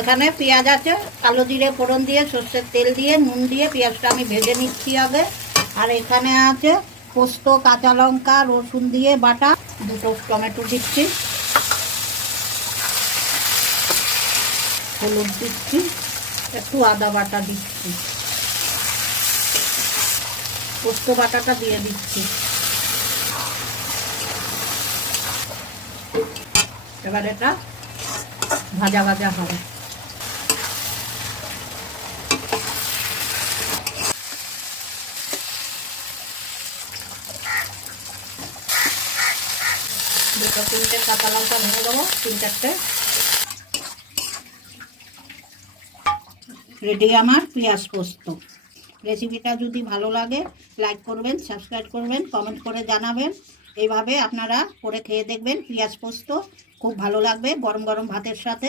এখানে পেঁয়াজ আছে, কালো জিরে ফোড়ন দিয়ে সর্ষের তেল দিয়ে নুন দিয়ে পেঁয়াজটা আমি ভেজে নিচ্ছি আগে। আর এখানে আছে পোস্ত, কাঁচা লঙ্কা, রসুন দিয়ে বাটা, দুটো টমেটো দিচ্ছি, হলুদ দিচ্ছি, একটু আদা বাটা দিচ্ছি, পোস্ত বাটাটা দিয়ে দিচ্ছি। এবার এটা ভাজা ভাজা হবে। দুটো তিনটে কাঁচা লঙ্কা ভেঙে দেবো, তিন চারটে। রেডি আমার পেঁয়াজ পোস্ত। রেসিপিটা যদি ভালো লাগে লাইক করবেন, সাবস্ক্রাইব করবেন, কমেন্ট করে জানাবেন। এইভাবে আপনারা করে খেয়ে দেখবেন পেঁয়াজ পোস্ত, খুব ভালো লাগবে গরম গরম ভাতের সাথে।